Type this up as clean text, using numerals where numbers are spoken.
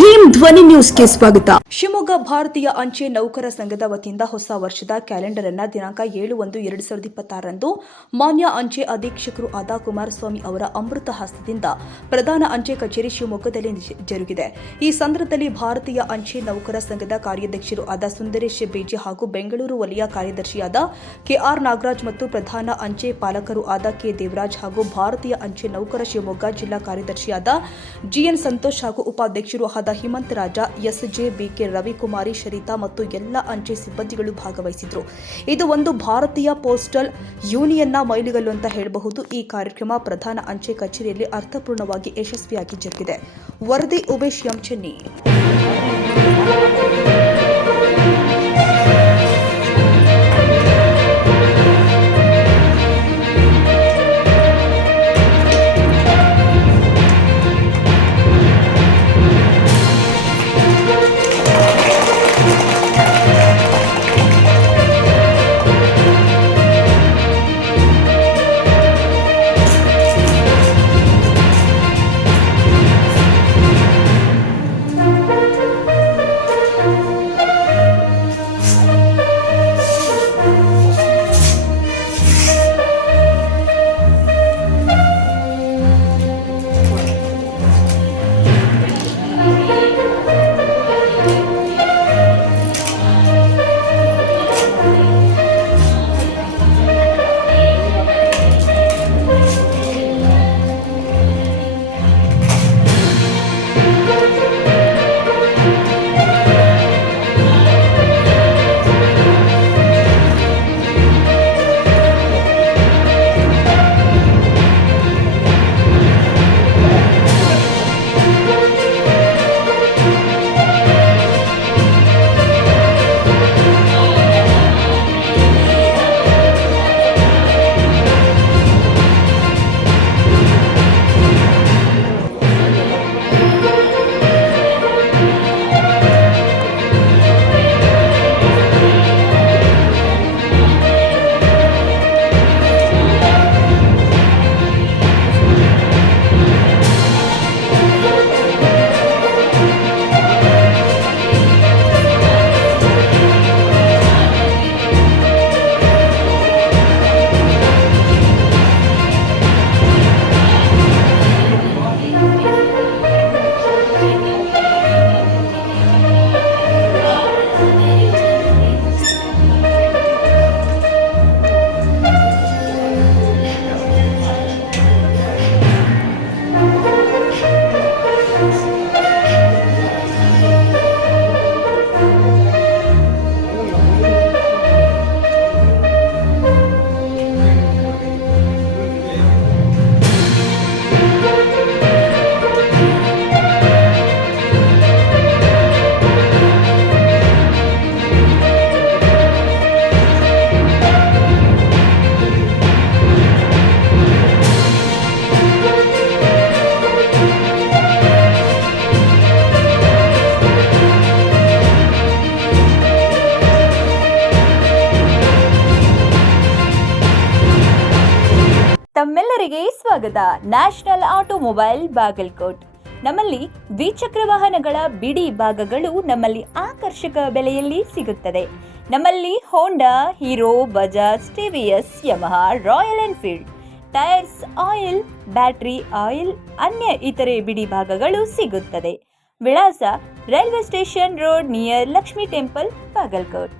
ಭೀಮ್ ಧ್ವನಿ ನ್ಯೂಸ್ಗೆ ಸ್ವಾಗತ. ಶಿವಮೊಗ್ಗ ಭಾರತೀಯ ಅಂಚೆ ನೌಕರ ಸಂಘದ ವತಿಯಿಂದ ಹೊಸ ವರ್ಷದ ಕ್ಯಾಲೆಂಡರ್ ಅನ್ನು ದಿನಾಂಕ 7/1/2026ರಂದು ಮಾನ್ಯ ಅಂಚೆ ಅಧೀಕ್ಷಕರು ಆದ ಕುಮಾರಸ್ವಾಮಿ ಅವರ ಅಮೃತ ಹಸ್ತದಿಂದ ಪ್ರಧಾನ ಅಂಚೆ ಕಚೇರಿ ಶಿವಮೊಗ್ಗದಲ್ಲಿ ಜರುಗಿದೆ. ಈ ಸಂದರ್ಭದಲ್ಲಿ ಭಾರತೀಯ ಅಂಚೆ ನೌಕರ ಸಂಘದ ಕಾರ್ಯಾಧ್ಯಕ್ಷರು ಆದ ಸುಂದರೇಶ್ ಬೇಜಿ ಹಾಗೂ ಬೆಂಗಳೂರು ವಲಯ ಕಾರ್ಯದರ್ಶಿಯಾದ ಕೆಆರ್ ನಾಗರಾಜ್ ಮತ್ತು ಪ್ರಧಾನ ಅಂಚೆ ಪಾಲಕರು ಆದ ಕೆ ದೇವರಾಜ್ ಹಾಗೂ ಭಾರತೀಯ ಅಂಚೆ ನೌಕರ ಶಿವಮೊಗ್ಗ ಜಿಲ್ಲಾ ಕಾರ್ಯದರ್ಶಿಯಾದ ಜಿಎನ್ ಸಂತೋಷ್ ಹಾಗೂ ಉಪಾಧ್ಯಕ್ಷರು ಆದ ಹಿಮಂತ್ ರಾಜ, ಎಸ್ಜೆ, ಬಿಕೆ ರವಿಕುಮಾರಿ, ಶರಿತಾ ಮತ್ತು ಎಲ್ಲ ಅಂಚೆ ಸಿಬ್ಬಂದಿಗಳು ಭಾಗವಹಿಸಿದ್ರು. ಇದು ಒಂದು ಭಾರತೀಯ ಪೋಸ್ಟಲ್ ಯೂನಿಯನ್ನ ಮೈಲಿಗಲ್ಲು ಅಂತ ಹೇಳಬಹುದು. ಈ ಕಾರ್ಯಕ್ರಮ ಪ್ರಧಾನ ಅಂಚೆ ಕಚೇರಿಯಲ್ಲಿ ಅರ್ಥಪೂರ್ಣವಾಗಿ ಯಶಸ್ವಿಯಾಗಿ ಜರುಗಿದೆ. ವರದಿ ಉಮೇಶ್ ಎಂ ಚೆನ್ನಿ. ತಮ್ಮೆಲ್ಲರಿಗೆ ಸ್ವಾಗತ. National automobile Bagalkot. ನಮ್ಮಲ್ಲಿ ದ್ವಿಚಕ್ರ ವಾಹನಗಳ ಬಿಡಿ ಭಾಗಗಳು ನಮ್ಮಲ್ಲಿ ಆಕರ್ಷಕ ಬೆಲೆಯಲ್ಲಿ ಸಿಗುತ್ತದೆ. ನಮ್ಮಲ್ಲಿ Honda, Hero, Bajaj, TVS, Yamaha, Royal Enfield, tyres, oil, battery oil, ಅನ್ಯ ಇತರೆ ಬಿಡಿ ಭಾಗಗಳು ಸಿಗುತ್ತದೆ. ವಿಳಾಸ: railway station road near Lakshmi temple, Bagalkot.